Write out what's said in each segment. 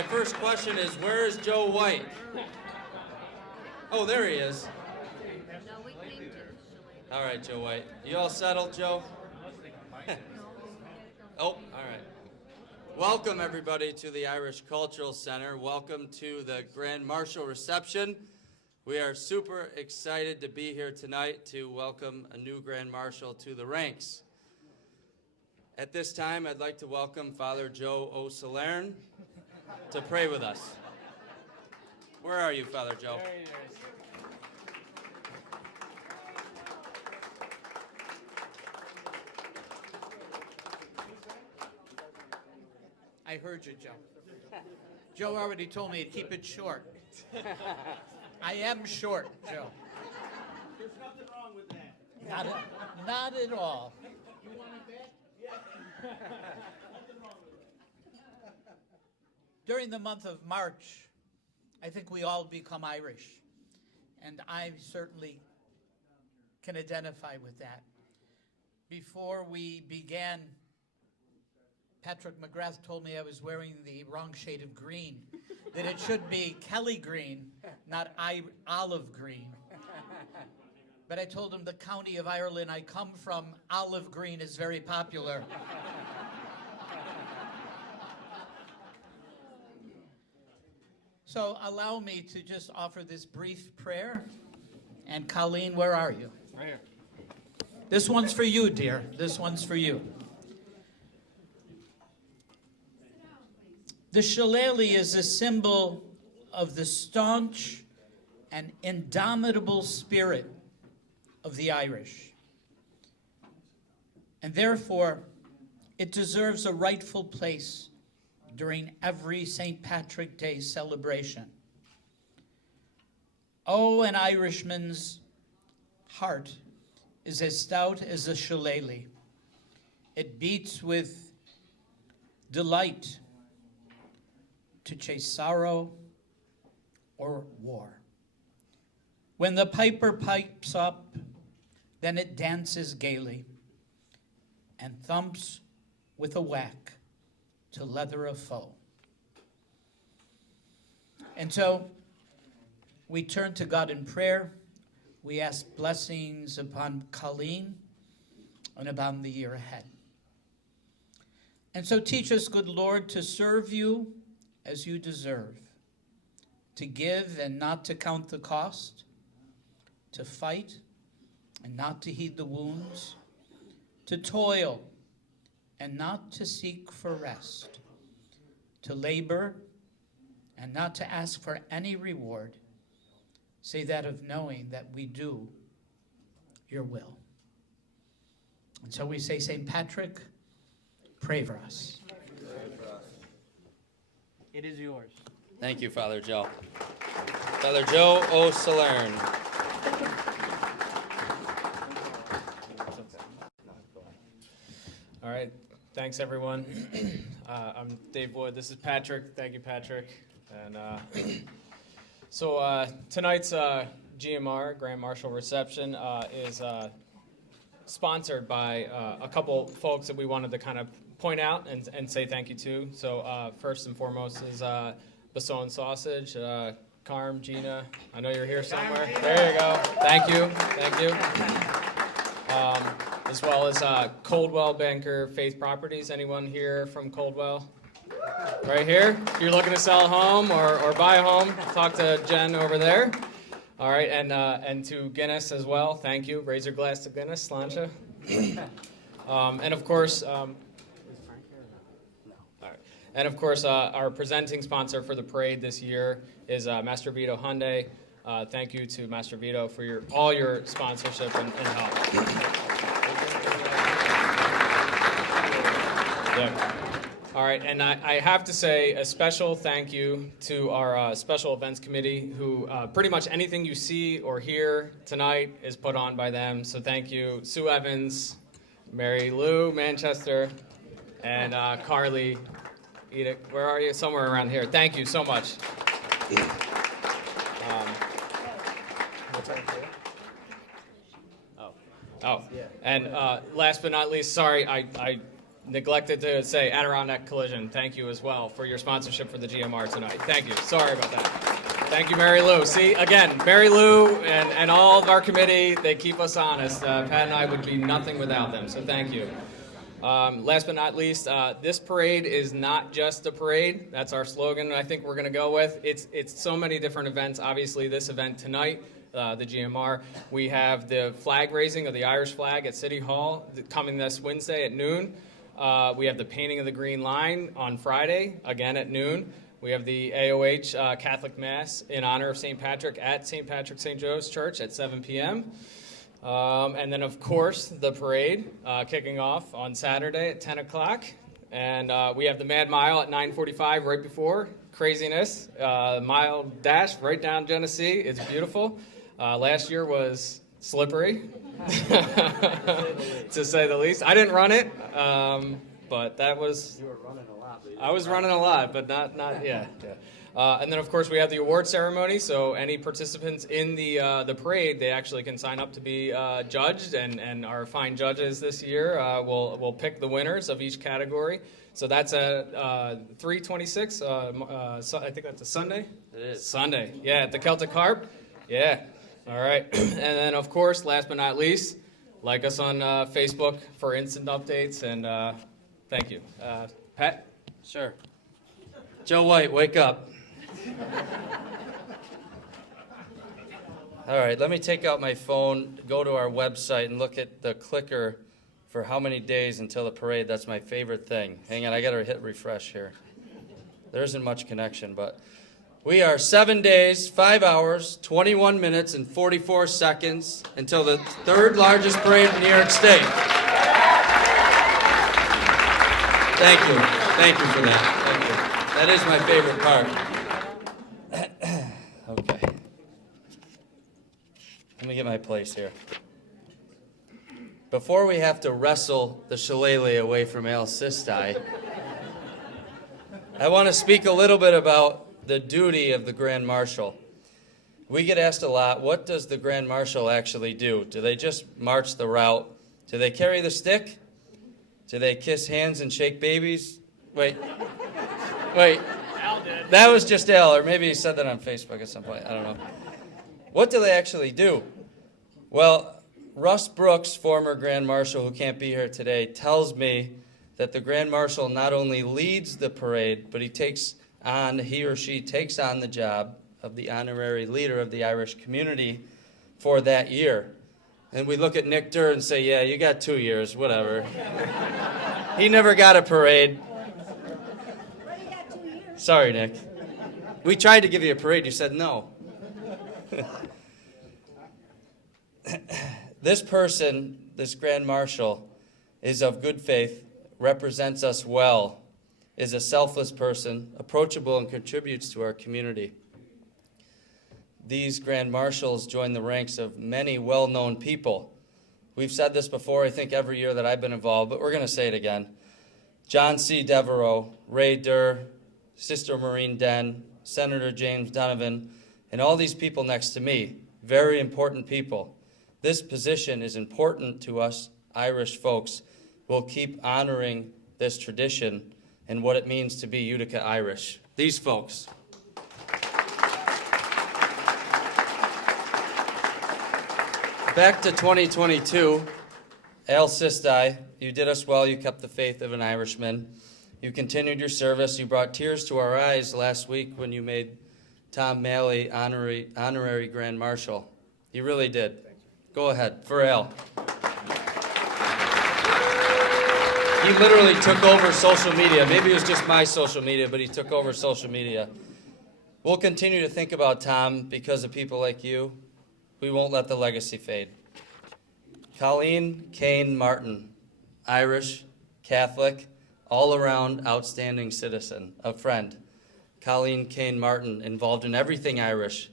my first question is, where is Joe White? Oh, there he is. All right, Joe White. You all settled, Joe? Oh, all right. Welcome, everybody, to the Irish Cultural Center. Welcome to the Grand Marshal reception. We are super excited to be here tonight to welcome a new Grand Marshal to the ranks. At this time, I'd like to welcome Father Joe O'Sullivan to pray with us. Where are you, Father Joe? There he is. I heard you, Joe. Joe already told me to keep it short. I am short, Joe. There's nothing wrong with that. Not at all. You want to bet? Yeah. Nothing wrong with that. During the month of March, I think we all become Irish, and I certainly can identify with that. Before we began, Patrick McGrath told me I was wearing the wrong shade of green, that it should be Kelly green, not olive green. But I told him the county of Ireland I come from, olive green is very popular. So allow me to just offer this brief prayer. And Colleen, where are you? Right here. This one's for you, dear. This one's for you. The shillelagh is a symbol of the staunch and indomitable spirit of the Irish. And therefore, it deserves a rightful place during every St. Patrick's Day celebration. Oh, an Irishman's heart is as stout as a shillelagh. It beats with delight to chase sorrow or war. When the piper pipes up, then it dances gaily and thumps with a whack to leather a foe. And so we turn to God in prayer. We ask blessings upon Colleen and upon the year ahead. And so teach us, good Lord, to serve you as you deserve, to give and not to count the cost, to fight and not to heed the wounds, to toil and not to seek for rest, to labor and not to ask for any reward, save that of knowing that we do your will. And so we say, St. Patrick, pray for us. It is yours. Thank you, Father Joe. Father Joe O'Sullivan. All right, thanks everyone. I'm Dave Wood. This is Patrick. Thank you, Patrick. And so tonight's GMR Grand Marshal reception is sponsored by a couple folks that we wanted to kind of point out and say thank you to. So first and foremost is Basson Sausage. Carm, Gina, I know you're here somewhere. There you go. Thank you. Thank you. As well as Coldwell Banker Faith Properties. Anyone here from Coldwell? Right here. If you're looking to sell a home or buy a home, talk to Jen over there. All right, and to Guinness as well. Thank you. Raise your glass to Guinness, Slancha. And of course, and of course, our presenting sponsor for the parade this year is Master Vito Hyundai. Thank you to Master Vito for all your sponsorship and help. Yeah. All right, and I have to say a special thank you to our special events committee, who pretty much anything you see or hear tonight is put on by them. So thank you, Sue Evans, Mary Lou Manchester, and Carly Edic. Where are you? Somewhere around here. Thank you so much. Oh, and last but not least, sorry, I neglected to say Adirondack Collision, thank you as well for your sponsorship for the GMR tonight. Thank you. Sorry about that. Thank you, Mary Lou. See, again, Mary Lou and all of our committee, they keep us honest. Pat and I would be nothing without them, so thank you. Last but not least, this parade is not just a parade. That's our slogan I think we're going to go with. It's so many different events. Obviously, this event tonight, the GMR, we have the flag raising of the Irish flag at City Hall coming this Wednesday at noon. We have the painting of the Green Line on Friday, again at noon. We have the AOH Catholic Mass in honor of St. Patrick at St. Patrick St. Joe's Church at 7 p.m. And then, of course, the parade kicking off on Saturday at 10 o'clock. And we have the Mad Mile at 9:45 right before. Craziness. Mile dash right down Genesee. It's beautiful. Last year was slippery, to say the least. I didn't run it, but that was... You were running a lot. I was running a lot, but not yeah. And then, of course, we have the award ceremony. So any participants in the parade, they actually can sign up to be judged, and our fine judges this year will pick the winners of each category. So that's at 3/26. I think that's a Sunday. It is. Sunday, yeah, at the Celtic HARP. Yeah. All right. And then, of course, last but not least, like us on Facebook for instant updates. And thank you, Pat. Sure. Joe White, wake up. All right, let me take out my phone, go to our website, and look at the clicker for how many days until the parade. That's my favorite thing. Hang on, I got to hit refresh here. There isn't much connection, but we are 7 days, 5 hours, 21 minutes, and 44 seconds until the third largest parade in New York State. Thank you. Thank you for that. Thank you. That is my favorite part. Okay. Let me get my place here. Before we have to wrestle the shillelagh away from Ale Sistai, I want to speak a little bit about the duty of the Grand Marshal. We get asked a lot, what does the Grand Marshal actually do? Do they just march the route? Do they carry the stick? Do they kiss hands and shake babies? Wait. Al did. That was just Al, or maybe he said that on Facebook at some point. I don't know. What do they actually do? Well, Russ Brooks, former Grand Marshal who can't be here today, tells me that the Grand Marshal not only leads the parade, but he or she takes on the job of the honorary leader of the Irish community for that year. And we look at Nick Durr and say, yeah, you got 2 years, whatever. He never got a parade. Sorry, Nick. We tried to give you a parade. You said no. This person, this Grand Marshal, is of good faith, represents us well, is a selfless person, approachable, and contributes to our community. These Grand Marshals join the ranks of many well-known people. We've said this before, I think, every year that I've been involved, but we're going to say it again. John C. Devereaux, Ray Durr, Sister Maureen Den, Senator James Donovan, and all these people next to me, very important people. This position is important to us Irish folks. We'll keep honoring this tradition and what it means to be Utica Irish. These folks. Back to 2022, Ale Sistai, you did us well. You kept the faith of an Irishman. You continued your service. You brought tears to our eyes last week when you made Tom Malley honorary Grand Marshal. You really did. Go ahead, for Al. He literally took over social media. Maybe it was just my social media, but he took over social media. We'll continue to think about Tom because of people like you. We won't let the legacy fade. Colleen Kain Martin, Irish, Catholic, all-around outstanding citizen, a friend. Colleen Kain Martin, involved in everything Irish.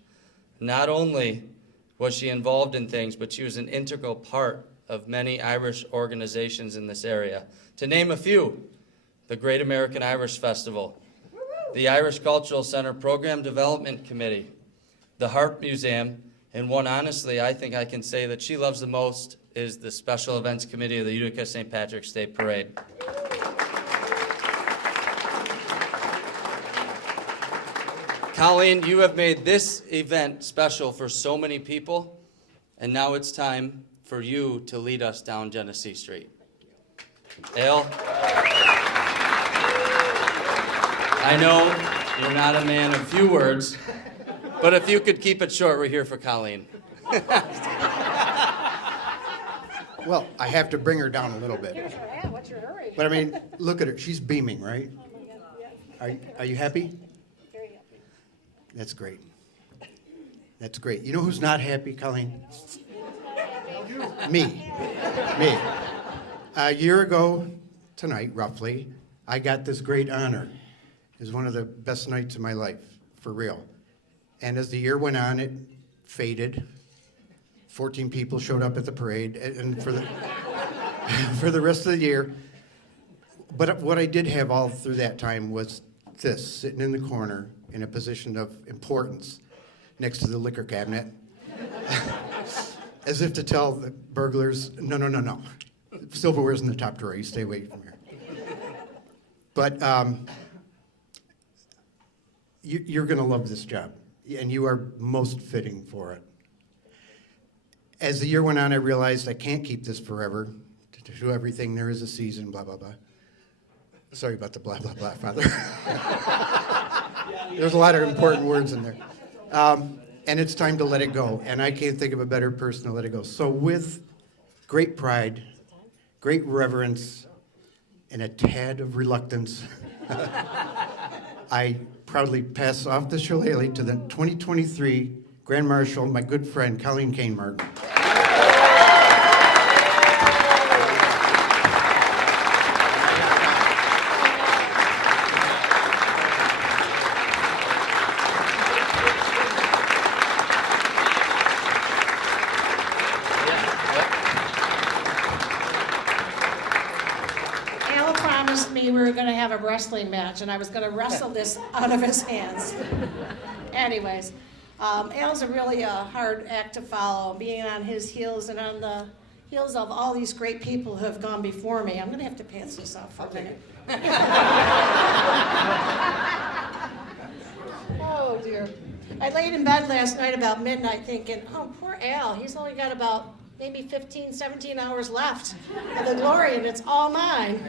Not only was she involved in things, but she was an integral part of many Irish organizations in this area. To name a few, the Great American Irish Festival, the Irish Cultural Center Program Development Committee, the HARP Museum, and one, honestly, I think I can say that she loves the most is the Special Events Committee of the Utica St. Patrick's Day Parade. Colleen, you have made this event special for so many people, and now it's time for you to lead us down Genesee Street. Ale, I know you're not a man of few words, but if you could keep it short, we're here for Colleen. Well, I have to bring her down a little bit. Yeah, what's your hurry? But I mean, look at her. She's beaming, right? Oh my God, yeah, Are you happy? very happy. That's great. That's great. You know who's not happy, Colleen? Me. Me. A year ago tonight, roughly, I got this great honor. It was one of the best nights of my life, for real. And as the year went on, it faded. 14 people showed up at the parade, and for the for the rest of the year. But what I did have all through that time was this, sitting in the corner in a position of importance next to the liquor cabinet, as if to tell the burglars, no, no, no, no. Silverware's in the top drawer. You stay away from here. But you're going to love this job, and you are most fitting for it. As the year went on, I realized I can't keep this forever. To do everything, there is a season, blah, blah, blah. Sorry about the blah, blah, blah, Father. There's a lot of important words in there. And it's time to let it go. And I can't think of a better person to let it go. So with great pride, great reverence, and a tad of reluctance, I proudly pass off the shillelagh to the 2023 Grand Marshal, my good friend, Colleen Kain Martin. Al promised me we were gonna have a wrestling match, and I was gonna wrestle this out of his hands. Anyways, Al's a really hard act to follow, being on his heels and on the heels of all these great people who have gone before me. I'm gonna have to pass this off for a minute. Oh dear. I laid in bed last night about midnight thinking, oh, poor Al, he's only got about maybe 15, 17 hours left of the glory, and it's all mine.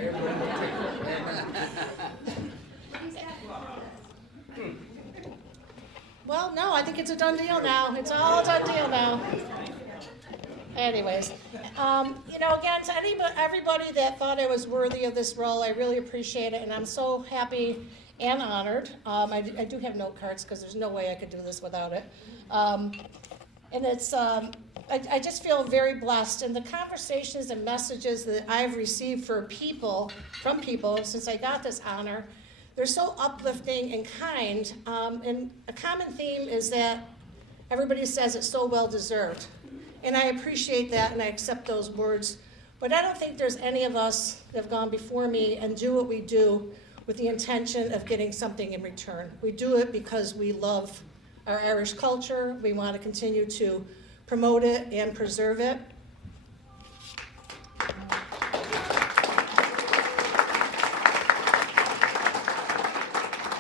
Well, no, I think it's a done deal now. It's all a done deal now. Anyways, again, to everybody that thought I was worthy of this role, I really appreciate it, and I'm so happy and honored. I do have note cards because there's no way I could do this without it. And it's, I just feel very blessed, and the conversations and messages that I've received from people since I got this honor, they're so uplifting and kind, and a common theme is that everybody says it's so well deserved. And I appreciate that, and I accept those words. But I don't think there's any of us that have gone before me and do what we do with the intention of getting something in return. We do it because we love our Irish culture. We want to continue to promote it and preserve it.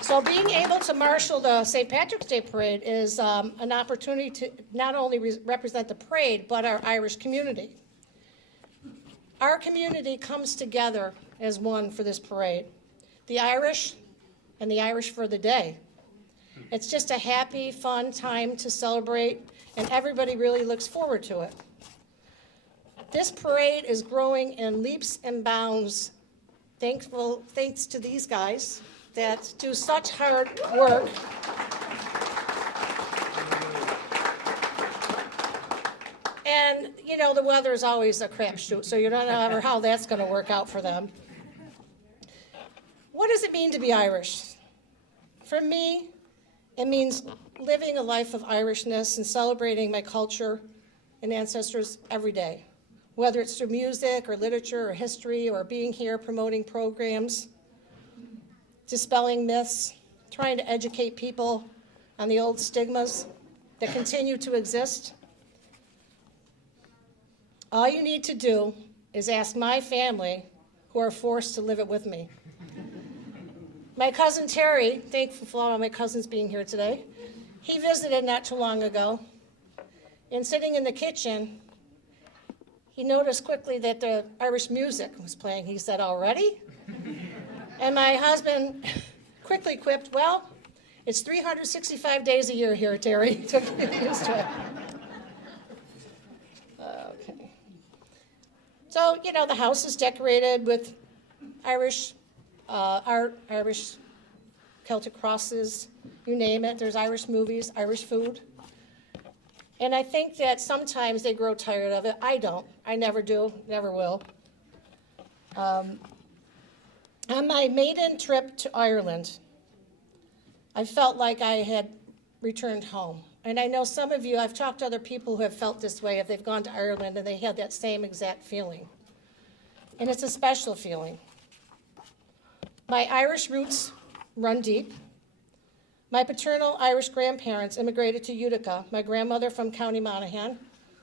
So being able to marshal the St. Patrick's Day Parade is an opportunity to not only represent the parade, but our Irish community. Our community comes together as one for this parade. The Irish and the Irish for the day. It's just a happy, fun time to celebrate, and everybody really looks forward to it. This parade is growing in leaps and bounds, thanks to these guys that do such hard work. And, the weather is always a crapshoot, so you don't know how that's going to work out for them. What does it mean to be Irish? For me, it means living a life of Irishness and celebrating my culture and ancestors every day, whether it's through music or literature or history or being here promoting programs, dispelling myths, trying to educate people on the old stigmas that continue to exist. All you need to do is ask my family, who are forced to live it with me. My cousin Terry, thankful for all of my cousins being here today, he visited not too long ago, and sitting in the kitchen, he noticed quickly that the Irish music was playing. He said, "Already?" And my husband quickly quipped, "Well, it's 365 days a year here, Terry." Took me used to it. Okay. So, you know, the house is decorated with Irish art, Irish Celtic crosses, you name it. There's Irish movies, Irish food. And I think that sometimes they grow tired of it. I don't. I never do, never will. On my maiden trip to Ireland, I felt like I had returned home. And I know some of you, I've talked to other people who have felt this way if they've gone to Ireland and they had that same exact feeling. And it's a special feeling. My Irish roots run deep. My paternal Irish grandparents immigrated to Utica. My grandmother from County Monaghan,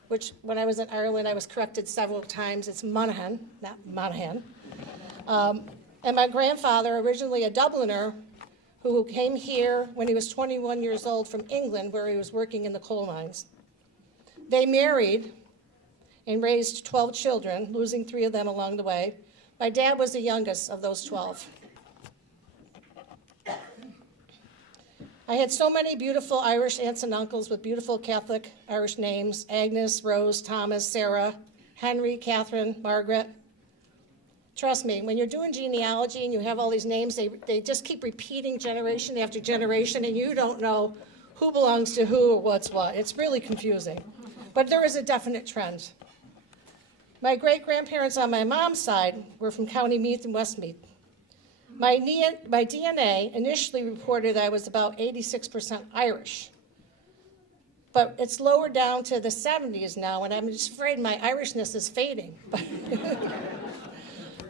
which when I was in Ireland, I was corrected several times. It's Monaghan, not Monaghan. And my grandfather, originally a Dubliner, who came here when he was 21 years old from England, where he was working in the coal mines. They married and raised 12 children, losing 3 of them along the way. My dad was the youngest of those 12. I had so many beautiful Irish aunts and uncles with beautiful Catholic Irish names: Agnes, Rose, Thomas, Sarah, Henry, Catherine, Margaret. Trust me, when you're doing genealogy and you have all these names, they just keep repeating generation after generation, and you don't know who belongs to who or what's what. It's really confusing. But there is a definite trend. My great-grandparents on my mom's side were from County Meath and Westmeath. My DNA initially reported I was about 86% Irish, but it's lower down to the 70s now, and I'm just afraid my Irishness is fading.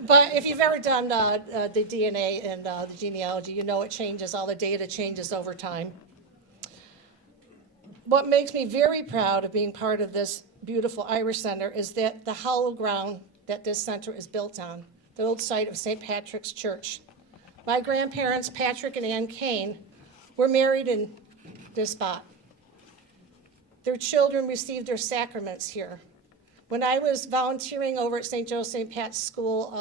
But if you've ever done the DNA and the genealogy, you know it changes, all the data changes over time. What makes me very proud of being part of this beautiful Irish Center is that the hollow ground that this center is built on, the old site of St. Patrick's Church. My grandparents, Patrick and Ann Kain, were married in this spot. Their children received their sacraments here. When I was volunteering over at St. Joe St. Pat's School,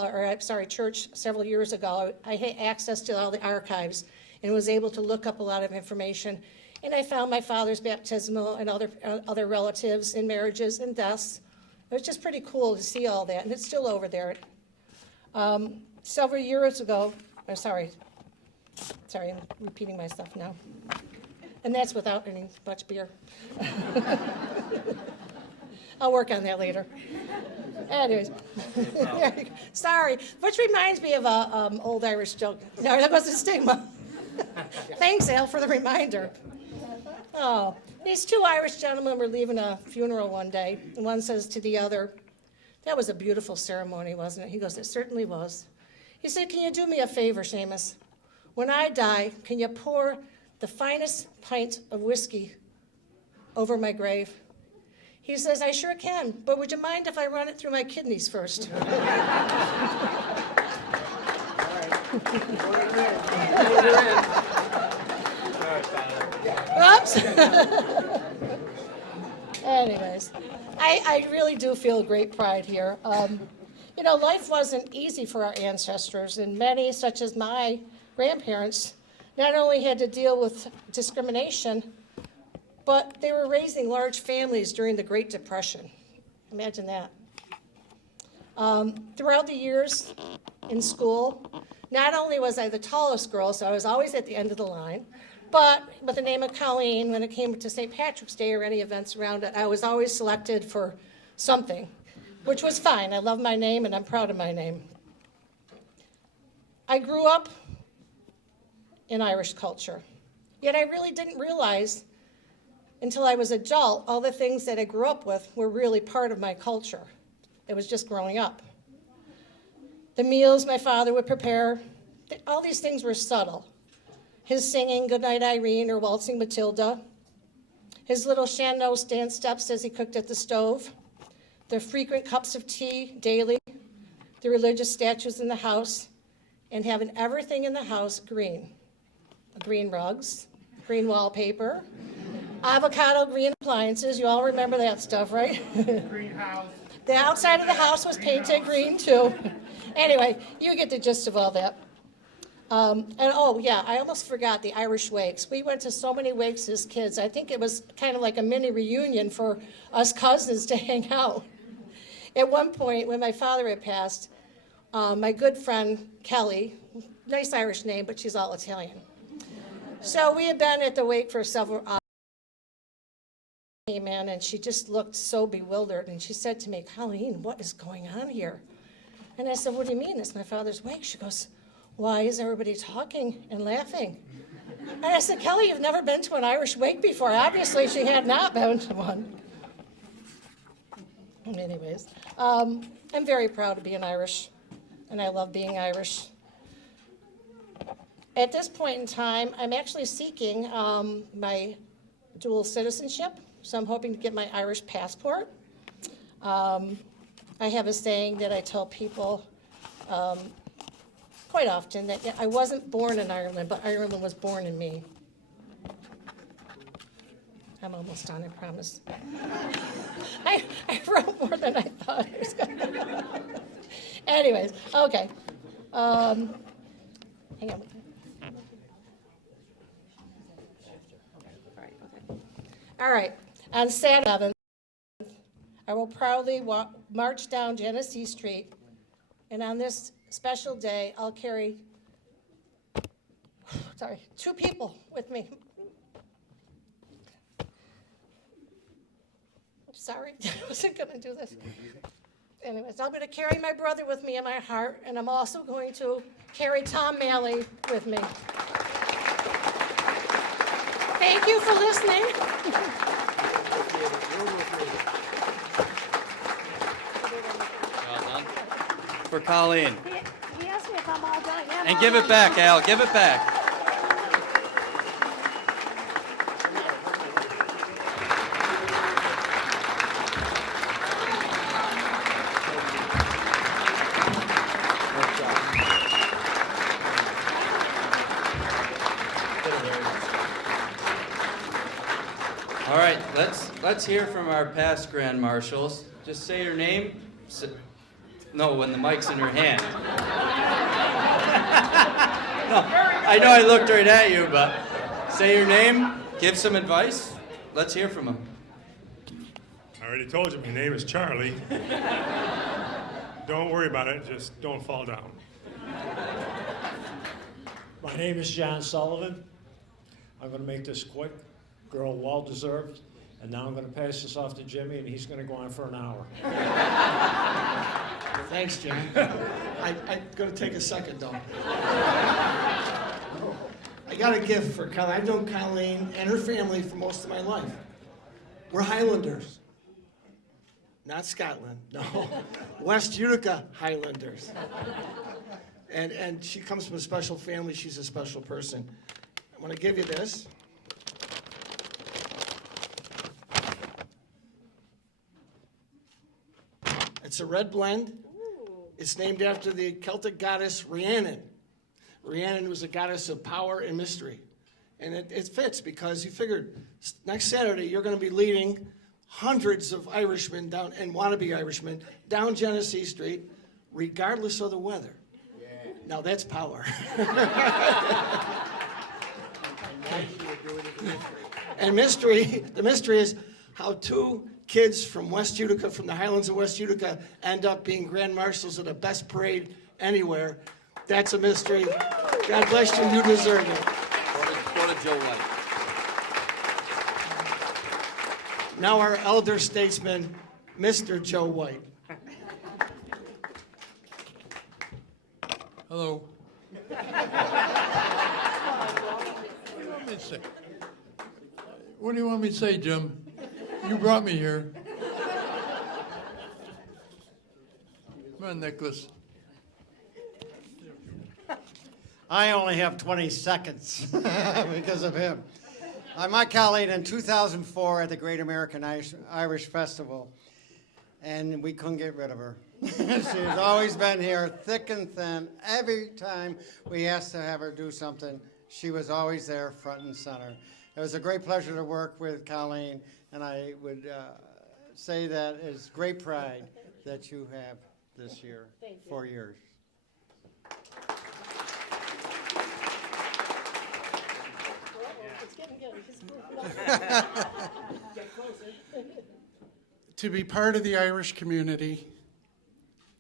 church several years ago, I had access to all the archives and was able to look up a lot of information. And I found my father's baptismal and other relatives and marriages and deaths. It was just pretty cool to see all that, and it's still over there. Several years ago, sorry, I'm repeating myself now. And that's without any much beer. I'll work on that later. Anyways, sorry, which reminds me of an old Irish joke. No, that was a stigma. Thanks, Al, for the reminder. Oh, these 2 Irish gentlemen were leaving a funeral one day, and one says to the other, "That was a beautiful ceremony, wasn't it?" He goes, "It certainly was." He said, "Can you do me a favor, Seamus? When I die, can you pour the finest pint of whiskey over my grave?" He says, "I sure can, but would you mind if I run it through my kidneys first?" Oops. Anyways, I really do feel great pride here. You know, life wasn't easy for our ancestors, and many, such as my grandparents, not only had to deal with discrimination, but they were raising large families during the Great Depression. Imagine that. Throughout the years in school, not only was I the tallest girl, so I was always at the end of the line, but with the name of Colleen, when it came to St. Patrick's Day or any events around it, I was always selected for something, which was fine. I love my name, and I'm proud of my name. I grew up in Irish culture, yet I really didn't realize until I was adult all the things that I grew up with were really part of my culture. It was just growing up. The meals my father would prepare, all these things were subtle. His singing Goodnight Irene or Waltzing Matilda, his little Shannos dance steps as he cooked at the stove, the frequent cups of tea daily, the religious statues in the house, and having everything in the house green. Green rugs, green wallpaper, avocado green appliances. You all remember that stuff, right? Greenhouse. The outside of the house was painted green too. Anyway, you get the gist of all that. And oh yeah, I almost forgot the Irish wakes. We went to so many wakes as kids. I think it was kind of like a mini reunion for us cousins to hang out. At one point, when my father had passed, my good friend Kelly, nice Irish name, but she's all Italian. So we had been at the wake for several hours. Came in and she just looked so bewildered, and she said to me, "Colleen, what is going on here?" And I said, "What do you mean? It's my father's wake." She goes, "Why is everybody talking and laughing?" And I said, "Kelly, you've never been to an Irish wake before." Obviously, she had not been to one. Anyways, I'm very proud to be an Irish, and I love being Irish. At this point in time, I'm actually seeking my dual citizenship, so I'm hoping to get my Irish passport. I have a saying that I tell people quite often, that I wasn't born in Ireland, but Ireland was born in me. I'm almost done, I promise. I wrote more than I thought I was going to. Anyways, okay. Hang on. All right, on Saturday, I will proudly march down Genesee Street, and on this special day, I'll carry, two people with me. Sorry, I wasn't gonna do this. Anyways, I'm gonna carry my brother with me in my heart, and I'm also going to carry Tom Malley with me. Thank you for listening. Well done. For Colleen. He asked me if I'm all done. Yeah, And give it back, Al, give it back. All right, let's hear from our past Grand Marshals. Just say your name. No, when the mic's in your hand. No, I know I looked right at you, but say your name, give some advice. Let's hear from him. I already told you, my name is Charlie. Don't worry about it, just don't fall down. My name is John Sullivan. I'm going to make this quick. Girl, well deserved. And now I'm going to pass this off to Jimmy, and he's going to go on for an hour. Thanks, Jim. I'm going to take a second, though. I got a gift for Colleen. I've known Colleen and her family for most of my life. We're Highlanders. Not Scotland, no. West Utica Highlanders. And she comes from a special family. She's a special person. I'm going to give you this. It's a red blend. It's named after the Celtic goddess Rhiannon. Rhiannon was a goddess of power and mystery. And it fits because you figured next Saturday you're going to be leading hundreds of Irishmen down, and wannabe Irishmen, down Genesee Street, regardless of the weather. Yeah. Now that's power. And the mystery is how two kids from West Utica, from the Highlands of West Utica, end up being Grand Marshals of the best parade anywhere. That's a mystery. God bless you, you deserve it. Go to Joe White. Now our elder statesman, Mr. Joe White. Hello. What do you want me to say, Jim? You brought me here. Come on, Nicholas. I only have 20 seconds because of him. I met Colleen in 2004 at the Great American Irish Festival. and we couldn't get rid of her. She's always been here, thick and thin. Every time we asked to have her do something, she was always there, front and center. It was a great pleasure to work with Colleen, and I would say that it's great pride that you have this year, 4 years. It's getting good. To be part of the Irish community,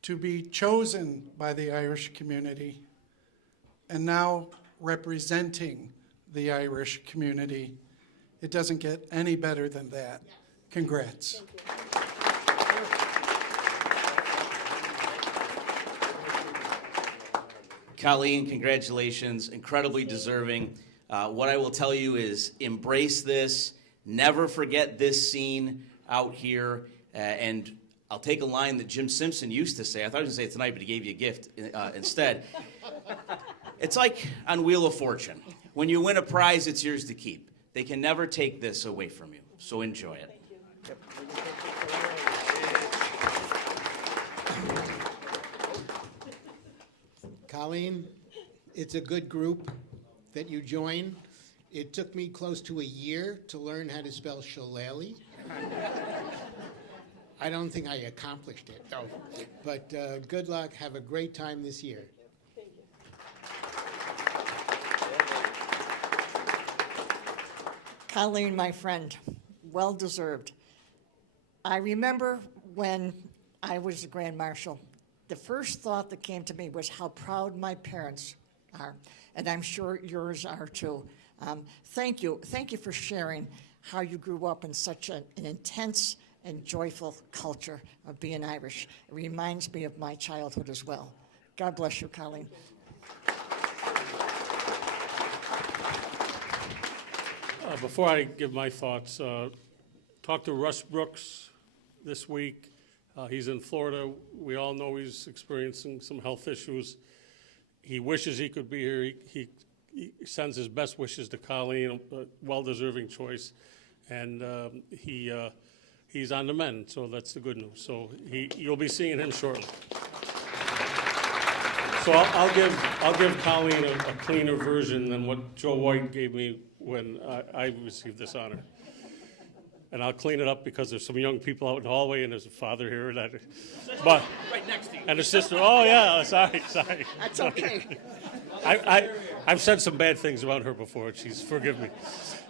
to be chosen by the Irish community, and now representing the Irish community, it doesn't get any better than that. Congrats. Colleen, congratulations, incredibly deserving. What I will tell you is embrace this, never forget this scene out here, and I'll take a line that Jim Simpson used to say. I thought he was going to say it tonight, but he gave you a gift instead. It's like on Wheel of Fortune. When you win a prize, it's yours to keep. They can never take this away from you, so enjoy it. Colleen, it's a good group that you join. It took me close to a year to learn how to spell Shillelagh. I don't think I accomplished it, though. But good luck. Have a great time this year. Colleen, my friend, well deserved. I remember when I was the Grand Marshal, the first thought that came to me was how proud my parents are, and I'm sure yours are too. Thank you for sharing how you grew up in such an intense and joyful culture of being Irish. It reminds me of my childhood as well. God bless you, Colleen. Before I give my thoughts, talked to Russ Brooks this week. He's in Florida. We all know he's experiencing some health issues. He wishes he could be here. He sends his best wishes to Colleen, a well-deserving choice. And he's on the mend, so that's the good news. So you'll be seeing him shortly. So I'll give Colleen a cleaner version than what Joe White gave me when I received this honor. And I'll clean it up because there's some young people out in the hallway and there's a father here. But Right next to you. and a sister. Oh yeah, sorry. That's okay. I've said some bad things about her before. Forgive me.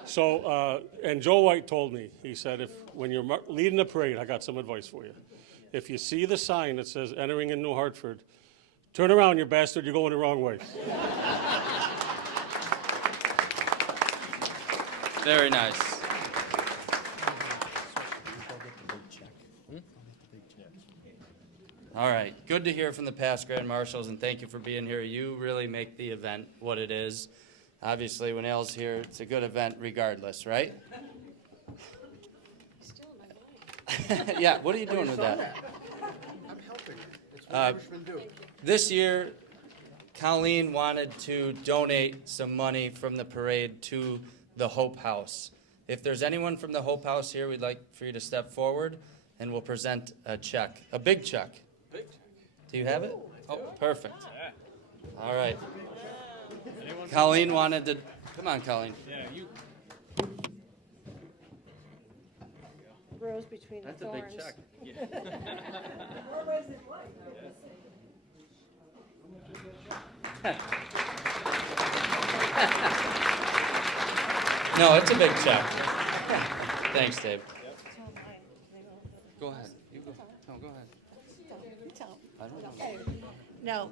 So and Joe White told me, he said, when you're leading the parade, I got some advice for you. If you see the sign that says entering in New Hartford, turn around, you bastard, you're going the wrong way. Very nice. All right, good to hear from the past Grand Marshals, and thank you for being here. You really make the event what it is. Obviously, when Elle's here, it's a good event regardless, right? Yeah, what are you doing with that? I'm helping. It's what Irishmen do. This year, Colleen wanted to donate some money from the parade to the Hope House. If there's anyone from the Hope House here, we'd like for you to step forward, and we'll present a check, a big check. Do you have it? Oh, perfect. All right. Colleen wanted to, come on, Colleen. Yeah, you. Rose between the That's a thorns. big check. No, it's a big check. Thanks, Dave. Go ahead. You go. No, go ahead. I don't know.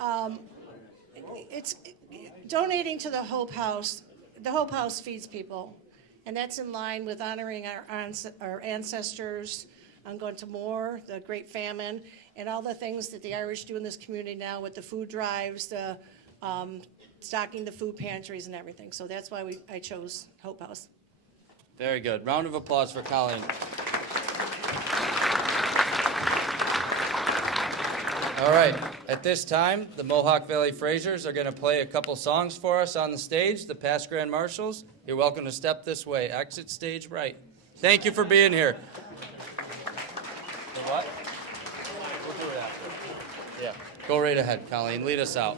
No, it's donating to the Hope House. The Hope House feeds people, and that's in line with honoring our ancestors. I'm going to more, the Great Famine, and all the things that the Irish do in this community now with the food drives, the stocking the food pantries and everything. So that's why I chose Hope House. Very good. Round of applause for Colleen. All right, at this time, the Mohawk Valley Frasers are going to play a couple songs for us on the stage, the past Grand Marshals. You're welcome to step this way. Exit stage right. Thank you for being here. The what? Go right ahead, Colleen. Lead us out.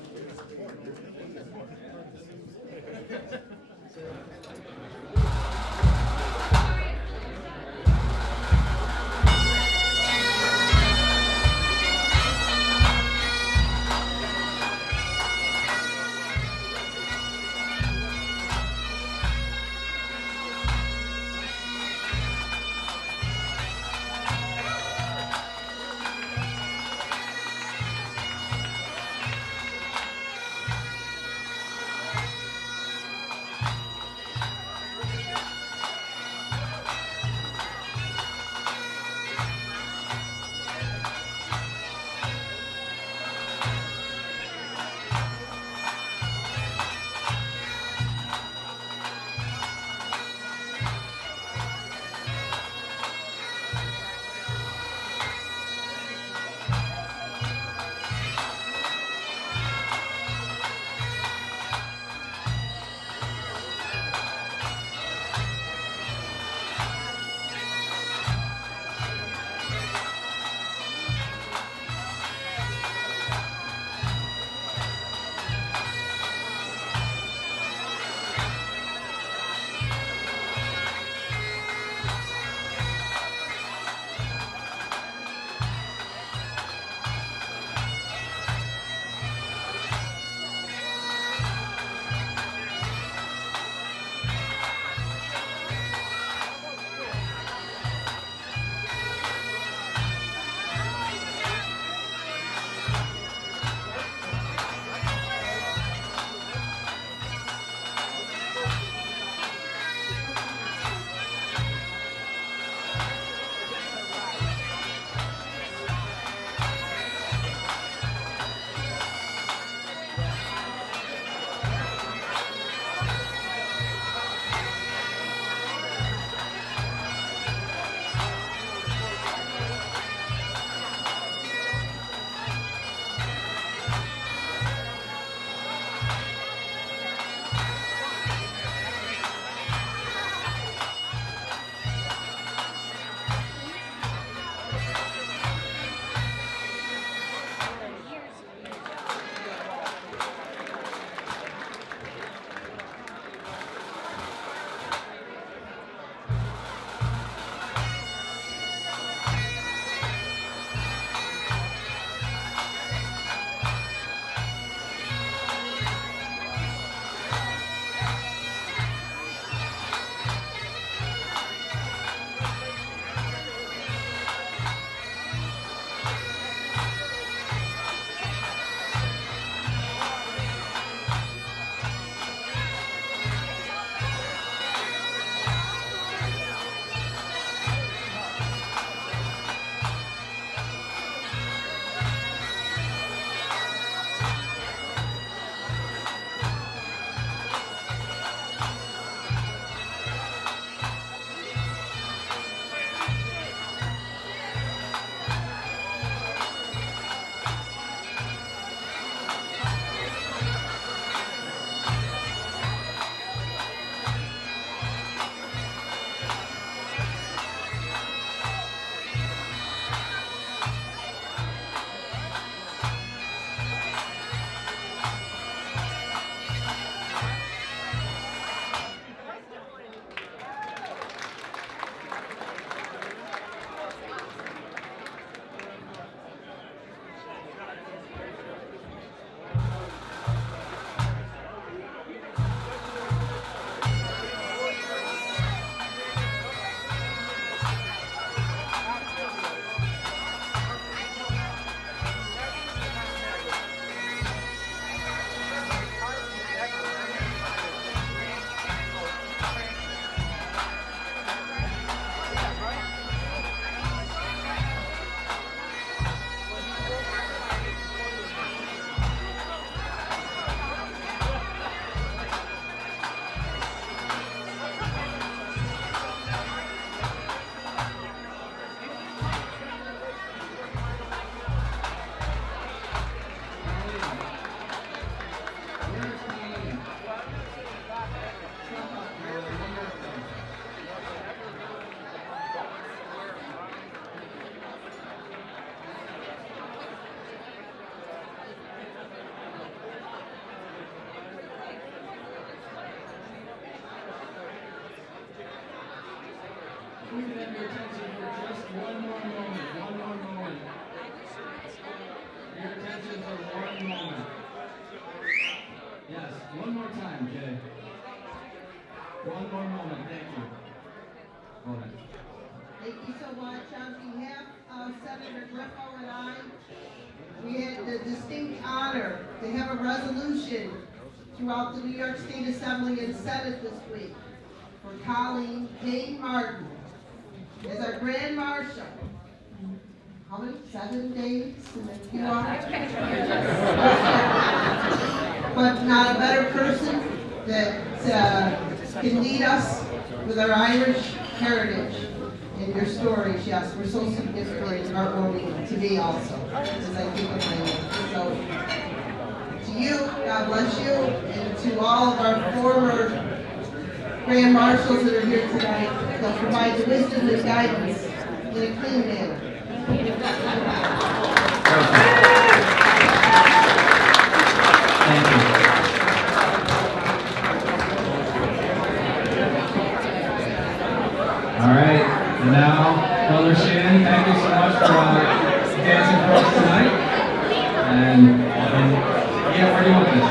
your attention for just one more moment. One more moment. Your attention for one moment. Yes, one more time, Jay. One more moment. Thank you. Go ahead. Thank you so much. On behalf of Senator Griffo and I, we had the distinct honor to have a resolution throughout the New York State Assembly and Senate this week for Colleen Kain Martin as our Grand Marshal. How many? 7 days? And then you are? But not a better person that can lead us with our Irish heritage. And your stories, yes, were so significant and heartwarming to me also, as I think of my own. So, to you, God bless you, and to all of our former Grand Marshals that are here tonight, they'll provide the wisdom and guidance in a clean manner. Thank you. All right. And now, Brother Shannon, thank you so much for dancing for us tonight. And yeah, where do you want this?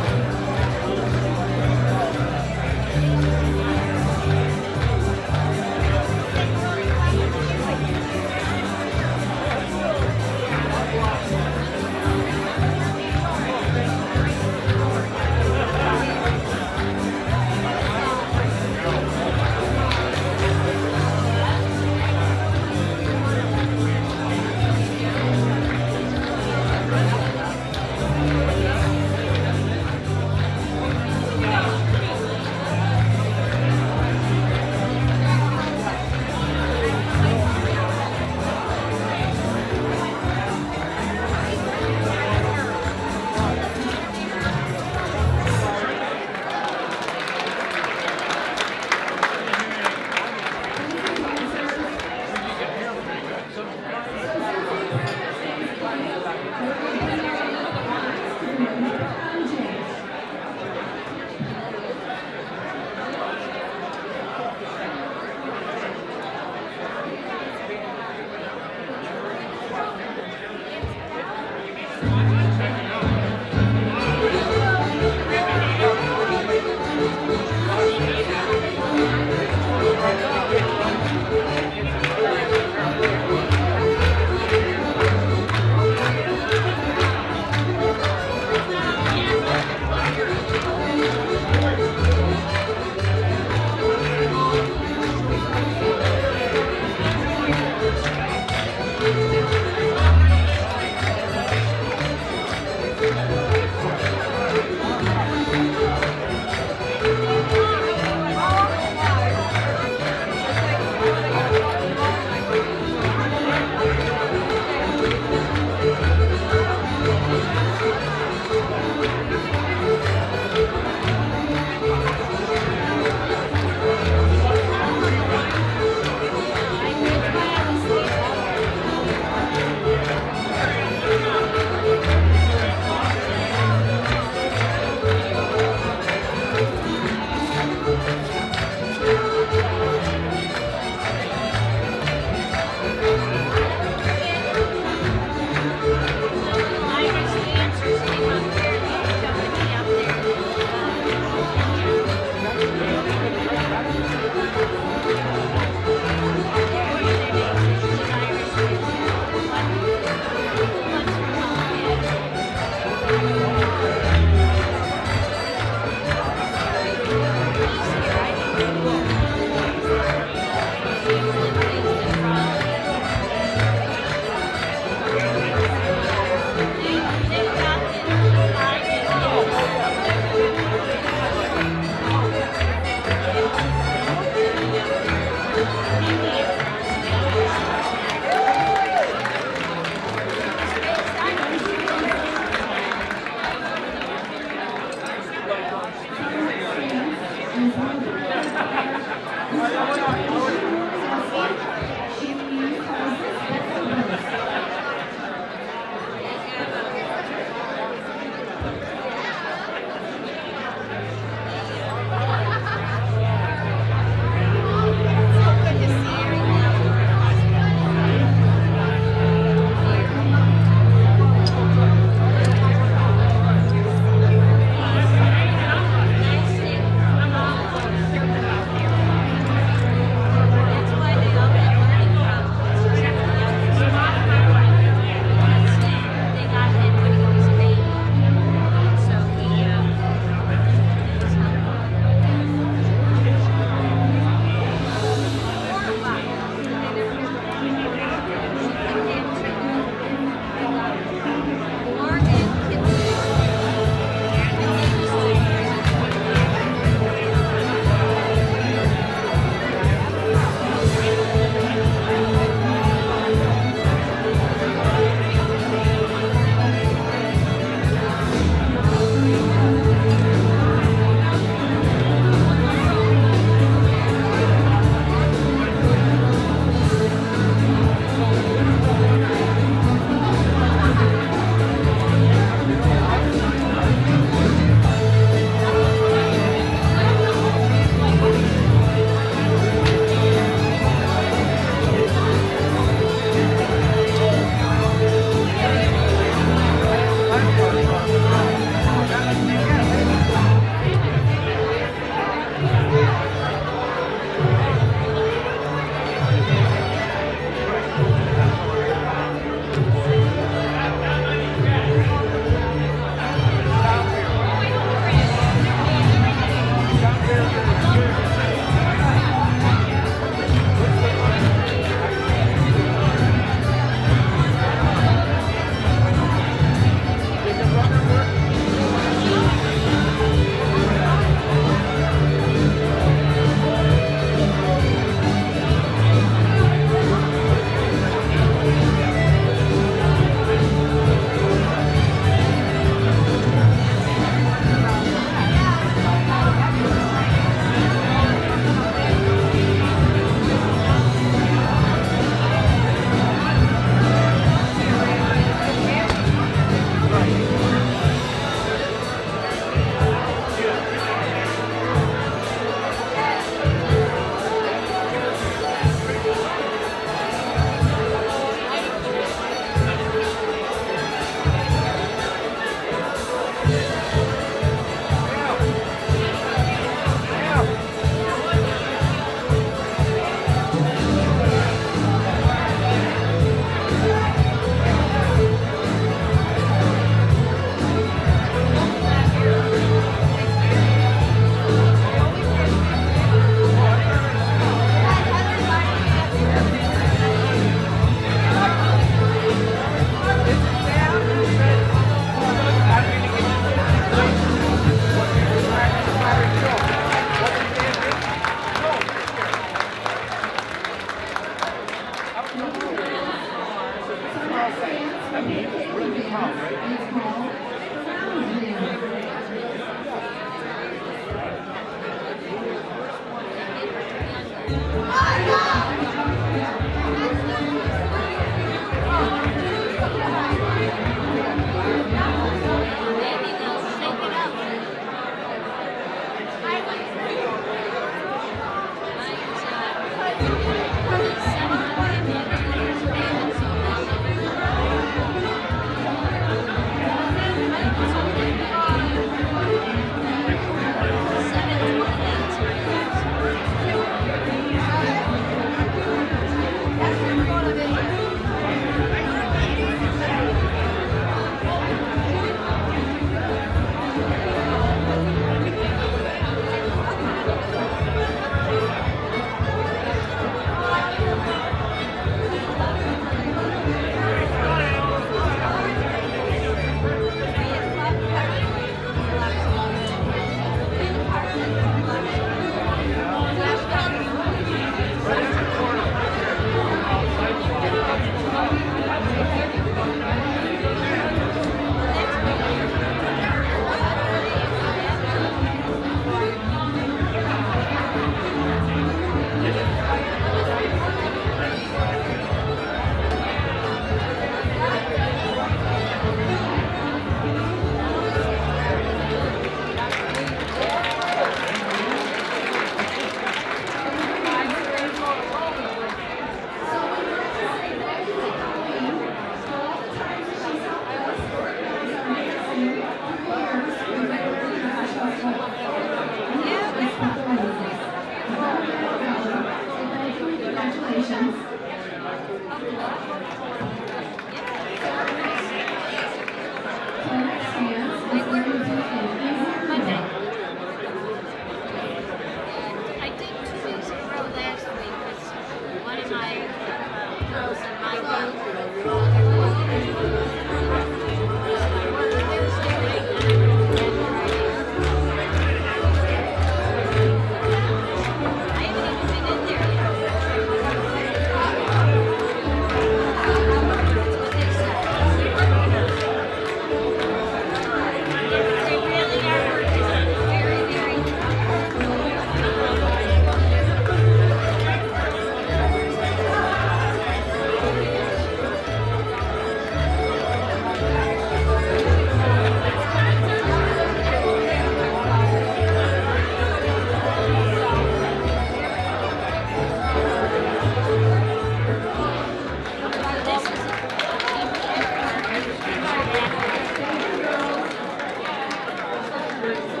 So,